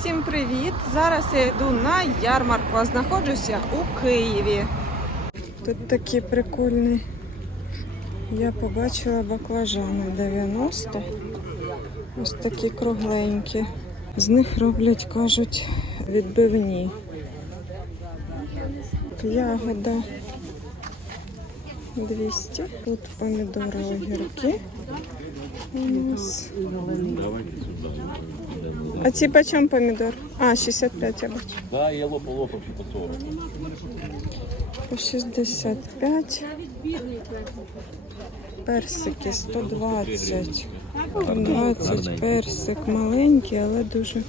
Всім привіт! Зараз я йду на ярмарку, а знаходжуся у Києві. Тут такі прикольні. Я побачила баклажани 90. Ось такі кругленькі. З них роблять, кажуть, відбивні. Ягода 200. Тут помідори огірки. У нас. А ці по чому помідор? А, 65 я бачу. Да, я лопал лопал по 40. По 65. Персики 120. 120 персик маленький, але дуже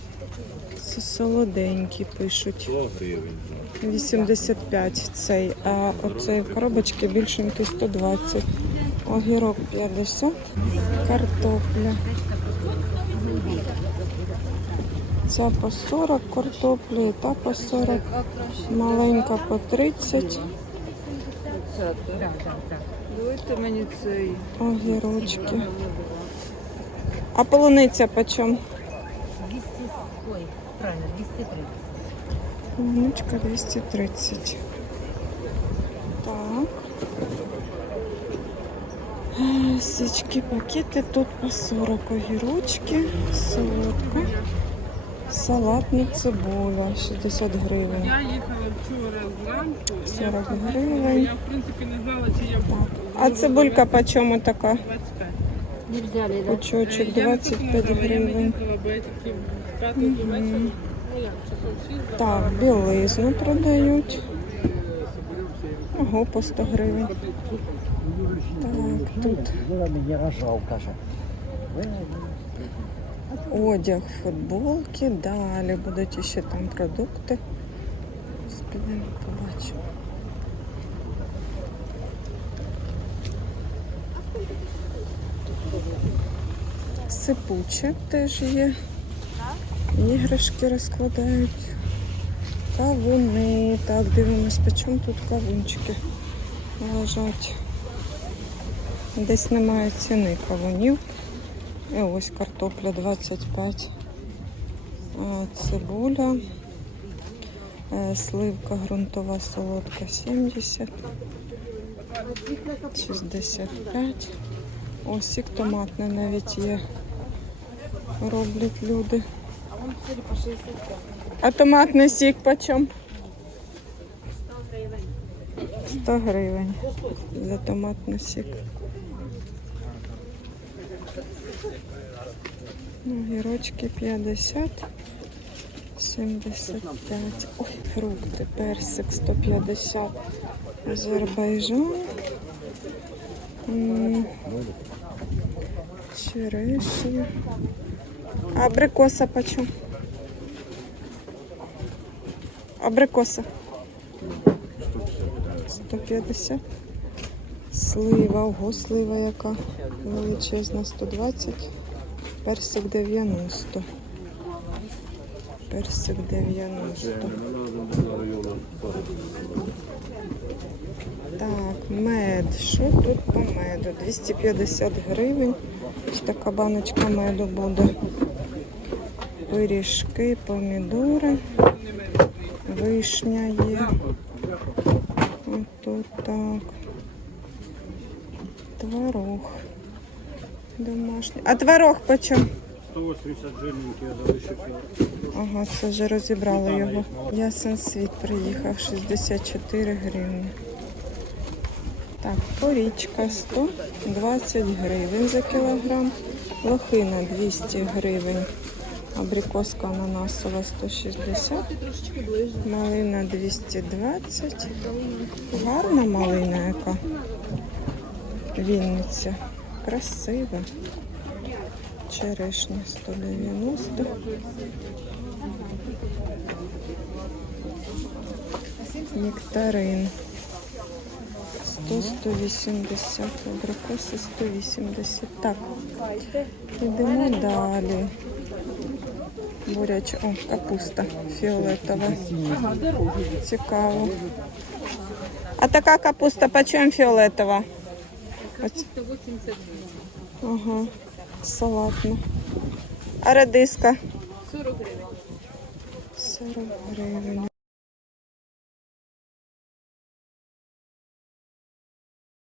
солоденький пишуть. 85 цей, а оцей в коробочці більшенький 120. Огірок 50, картопля. Ця по 40 картоплі, та по 40, маленька по 30. Давайте мені цей. Огірочки. А полуниця почем? 200, ой, правильно, 230. Полуничка 230. Так. Січки, пакети тут по 40 огірочки, солодка. Салатна цибуля 60 гривень. Я їхала вчора зранку. і 40 гривень. Я в принципі не знала, чи я буду. А цибулька по чому така? 25. Не взяли, да? Пучочок Я не тут 25 нажала, Я не гривень. їхала, бо я тільки в п'яту до вечора. Як, часов 6 Так, білизну продають. Ого, по 100 гривень. Так, тут одяг, футболки, далі будуть ще там продукти. Підемо побачимо. Сипуче теж є. Іграшки розкладають. Кавуни. Так, дивимось, по чому тут кавунчики лежать. Десь немає ціни кавунів. І ось картопля 25. Е, Цибуля. Е, Сливка ґрунтова солодка 70. 65. Ось сік томатний навіть є. Роблять люди. А томатний сік почем? 100 гривень за томатний сік. Огірочки 50, 75. Ой, фрукти, персик 150. Азербайджан. Черешня. Абрикоса почем? Абрикоса. 150. Слива, ого, слива яка величезна, 120. Персик 90. Персик 90. Так, мед. Що тут по меду? 250 гривень. Ось така баночка меду буде. Пиріжки, помідори. Вишня є. Отут так. Творог. Домашній. А творог почем? 180 жирненький, я залишив. Ага, це вже розібрали його. Ясен світ приїхав 64 гривні. Так, порічка 120 гривень за кілограм. Лохина 200 гривень. Абрикоска ананасова 160. Малина 220. Гарна малина яка. Вінниця. Красива. Черешня 190. Нектарин 100-180, абрикоси 180. Так, йдемо далі. Буряч, о, капуста фіолетова. Цікаво. А така капуста по чому Фіолетова? Ось. 180 Ага, салатна. А редиска? 40 гривень. 40 гривень.